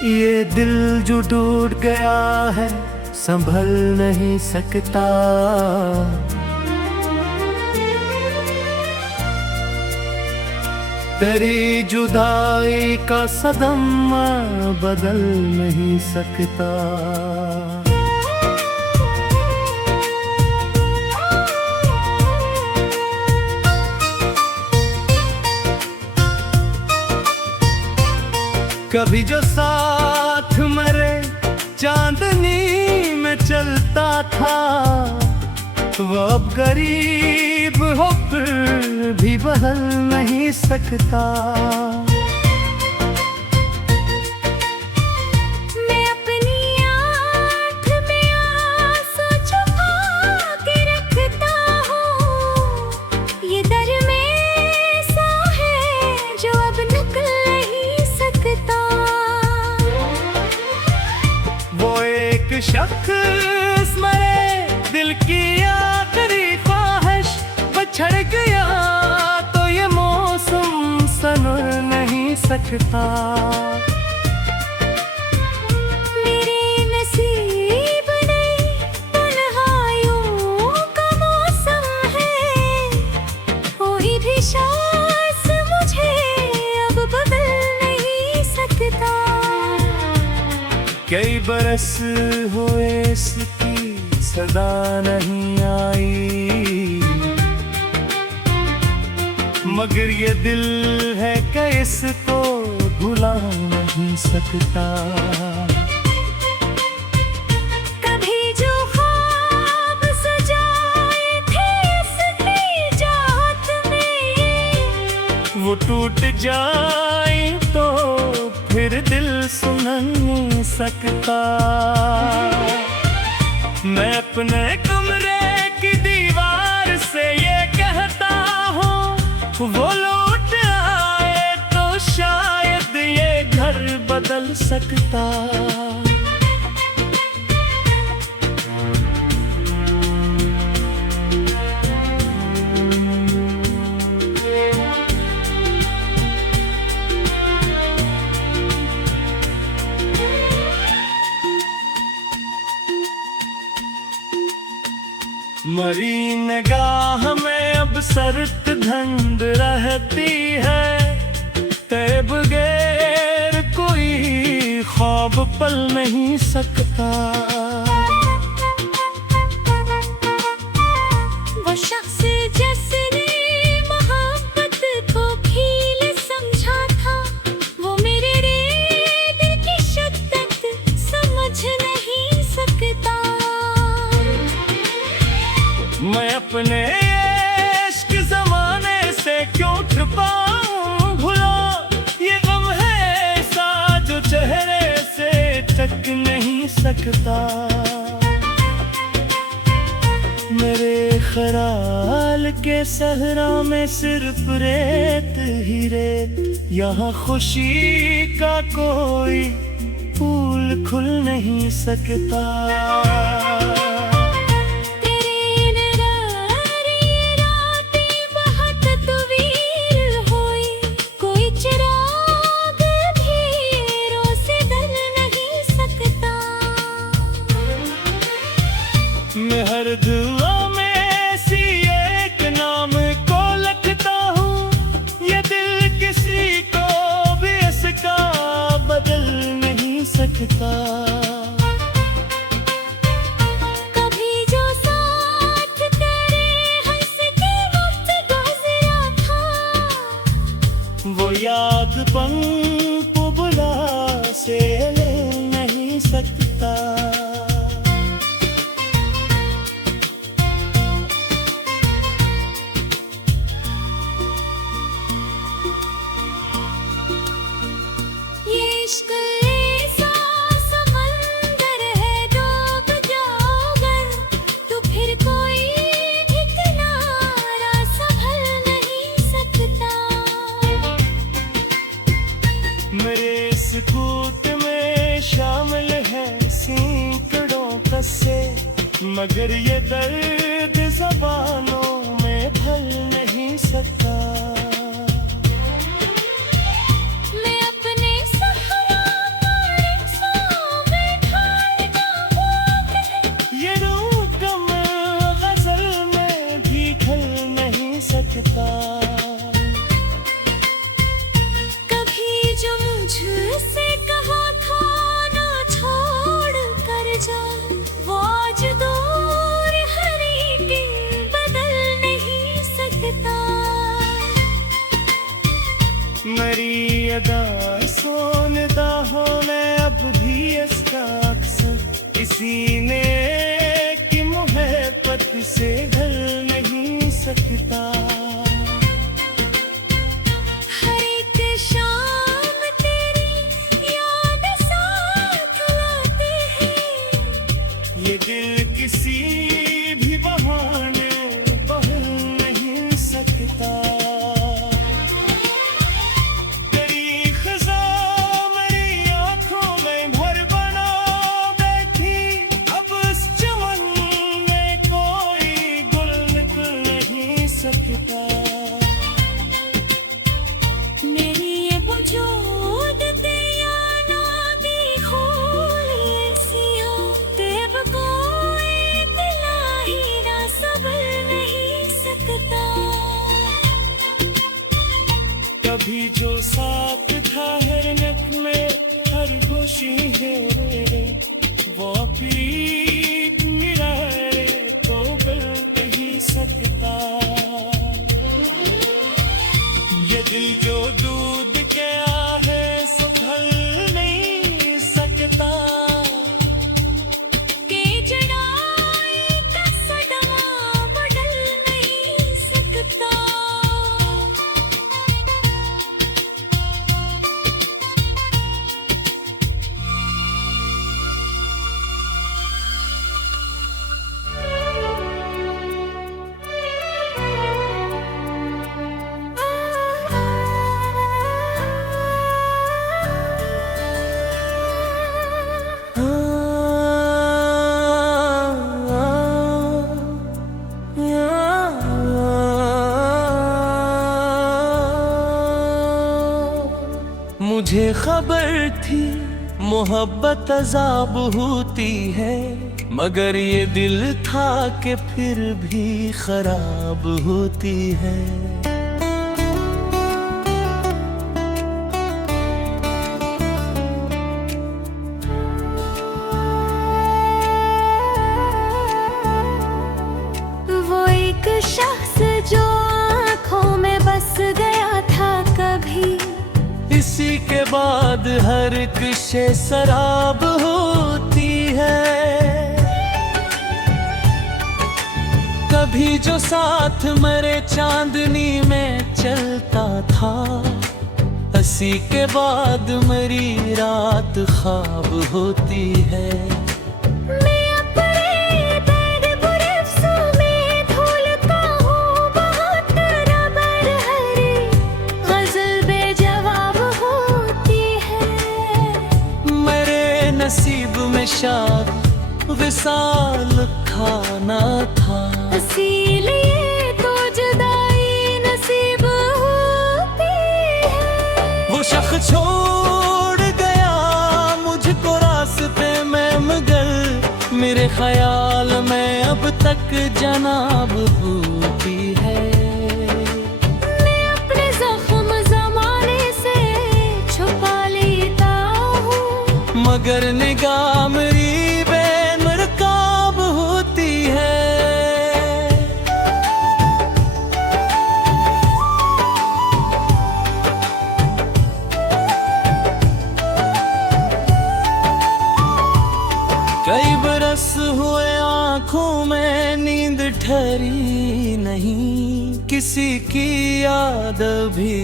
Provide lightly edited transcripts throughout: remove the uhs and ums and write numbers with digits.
ये दिल जो टूट गया है संभल नहीं सकता। तेरी जुदाई का सदमा बदल नहीं सकता। कभी जो साथ मरे चांदनी में चलता था, वो अब गरीब हो फिर भी बदल नहीं सकता। मैं अपनी आँख में आंसू छुपा के रखता हूँ, ये दर्द में सा है जो अब निकल नहीं सकता। वो एक शख्स मरे दिल की आखिरी ख्वाहिश बछड़ गया तो ये मौसम संभल नहीं सकता। मेरे नसीब नहीं तन्हाइयों का मौसम है, कोई भी शख्स मुझे अब बदल नहीं सकता। कई बरस हुए इसकी सदा नहीं आई, मगर ये दिल है कि इसको भुला नहीं सकता। कभी जो ख्वाब सजाए थे इसकी चाहत में, वो टूट जाए तो फिर दिल सुन नहीं सकता। मैं अपने कमरे की दीवार से ये कहता हूँ, वो लौट आए तो शायद ये घर बदल सकता। मरी निगाह में अब सरत धंध रहती है, तेरे बगैर कोई ख्वाब पल नहीं सकता। वो शख्स जिसने मोहब्बत को खील समझा था, वो मेरे दिल की शिद्दत समझ नहीं सकता। मैं अपने इश्क ज़माने से क्यों छुपाऊं भुला, ये गम है ऐसा जो चेहरे से टक नहीं सकता। मेरे ख्याल के सहरा में सिर्फ रेत ही रेत, यहाँ खुशी का कोई फूल खुल नहीं सकता। मैं हर दुआ में ऐसी एक नाम को लिखता हूँ, ये दिल किसी को भी इसका बदल नहीं सकता। कभी जो साथ तेरे हंस के वक्त गुजरा था, वो याद पल को बुला से ले नहीं सकता। इश्क ऐसा समंदर है, डूब जाओगे तो फिर कोई भी किनारा संभल नहीं सकता। मेरे सुकूत में शामिल है सैकड़ों किस्से, मगर ये दर्द ज़बानों में ढल नहीं सकता। मैं अपने सहरा खुशी है वो प्रीत मिलाए तो गल नहीं सकता। ये दिल जो दूध के आहे सो ढल नहीं सकता। के जड़ाई का सदमा बदल नहीं सकता। मुझे खबर थी मोहब्बत अजाब होती है, मगर ये दिल था कि फिर भी खराब होती है। वो एक शख्स जो आँखों में बस गया था कभी, इसी के बाद हर किशे शराब होती है। कभी जो साथ मेरे चांदनी में चलता था, इसी के बाद मेरी रात ख्वाब होती है। मैं अपने दर्द बुरे अफ़सों में ढूंढता हूँ बहुत रबर, हर गज़ल बेजवाब होती है। मेरे नसीब में शायद विसाल खाना था, इसीलिए तो जुदाई नसीब होती है। वो शख्स छोड़ गया मुझको रास्ते में, मगर मेरे ख्याल में अब तक जनाब होती है। मैं अपने ज़ख्म ज़माने से छुपा लेता हूँ, मगर निगाह मेरी बेनकाब होती है। कई बरस हुए आंखों में नींद ठहरी नहीं, किसी की याद भी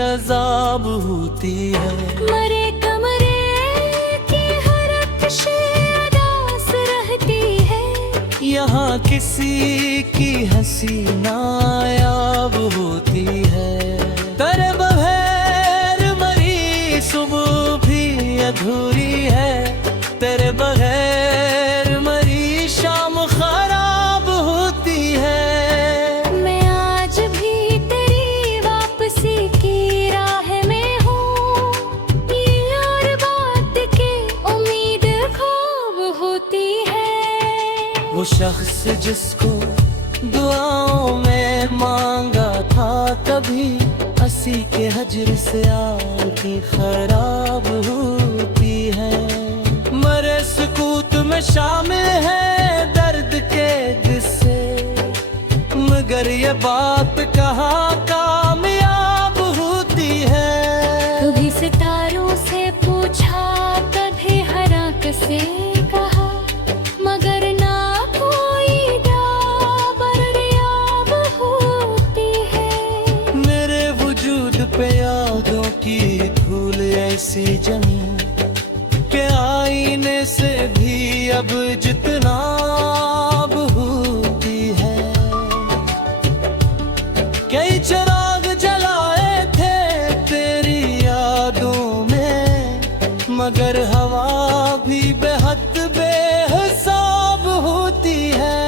अजाब होती है। मरे कमरे की हर अक्शे अदास रहती है, यहाँ किसी की हंसी नायाब होती है। तेरे बगैर मरी सुबह भी अधूरी है, तेरे बगैर मरी शाम खराब होती है। मैं आज भी तेरी वापसी की राह में हूँ, ये और बात की उम्मीद ख्वाब होती है। वो शख्स जिसको दुआओं में मांगा था कभी, हंसी के हजर से आंखें खराब होती है। मरे सुकूत में शामिल है दर्द के किस्से, मगर ये बात कहाँ कामयाब होती है। कभी सितारों से पूछा, कभी हराक से कहा, मगर ना कोई दरियाब होती है। मेरे वजूद पे यादों की धूल ऐसी जमी के आईने से भी अब जितना अब होती है। कई चिराग जलाए थे तेरी यादों में, मगर हवा भी बेहद बेहिसाब होती है।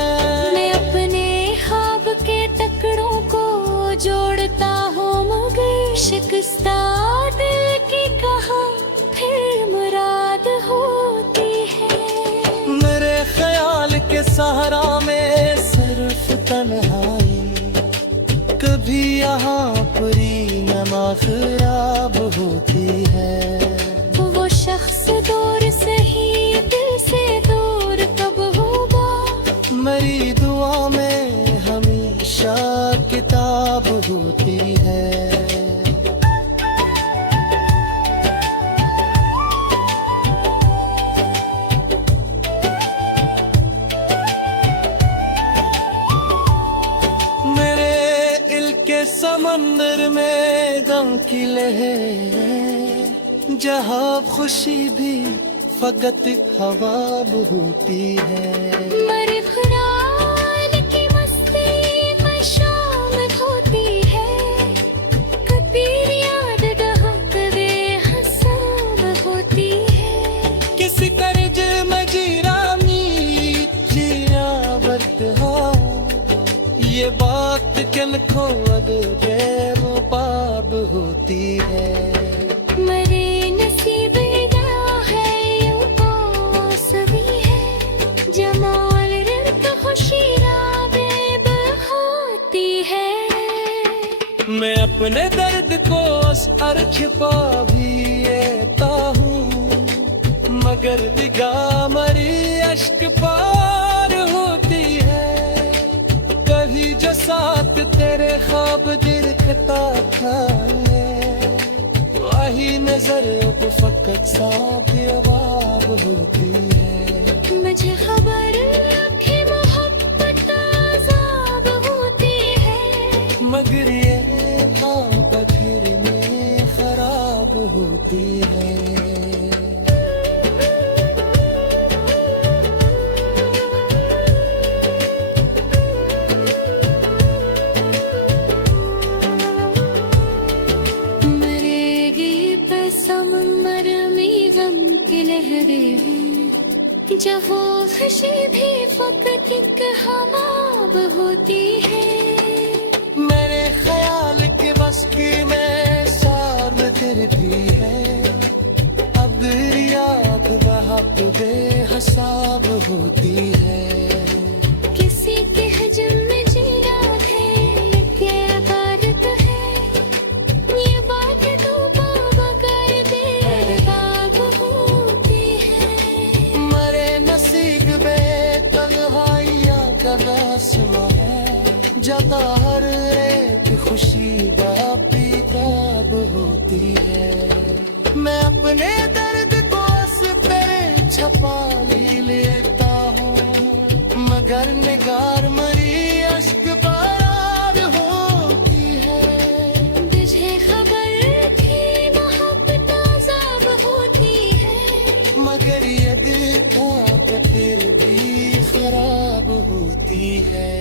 मैं अपने ख्वाब के टुकड़ों को जोड़ता हूँ, मगर शिकस्ता दिल की कहाँ फिर मुराद होती है। मेरे ख्याल के सहारा में सिर्फ तन्हाई, कभी यहाँ परी नमा खराब होती है। वो शख्स की लहर जहाँ खुशी भी फकत हवा होती है। मर खुराल की मस्ती में शामिल होती है, कभी याद बहुत बेहसाब होती है। किसी कर्ज में जीरावत हो, ये बात किन को बेवफाब होती है। मरे नसीब है यूं सभी है, जमाल रंग खुशी राबेब होती है। मैं अपने दर्द को असर छिपा भी लेता हूँ, मगर निगाह मरी अश्क पार होती है। कभी जो साथ तेरे ख्वाब दिखता था, वही नजरों को फकत साथ अवाब होती है। मुझे खबर कि मोहब्बत अज़ाब होती है, मगर ये ख्वाब आखिर में खराब होती है। जब वो खुशी भी फकत एक हवाब होती है। मेरे ख्याल के बस की में सार भी है, अब याद बहुत बेहसाब होती है। किसी के हजम में जिया है, ये इबारत है, ये बात तो बाबा कर दे बाब होती है। मरे नसीब बे तन्हाइयाँ का रास्ता है, जता हर एक खुशी बेताब होती है। मैं अपने दर्द को उस पर छपा लेता हूँ, मगर निगार मरी अश्क पार होती है। तुझे खबर थी मोहब्बत अज़ाब होती है, मगर ये दिल का फिर भी खराब होती है।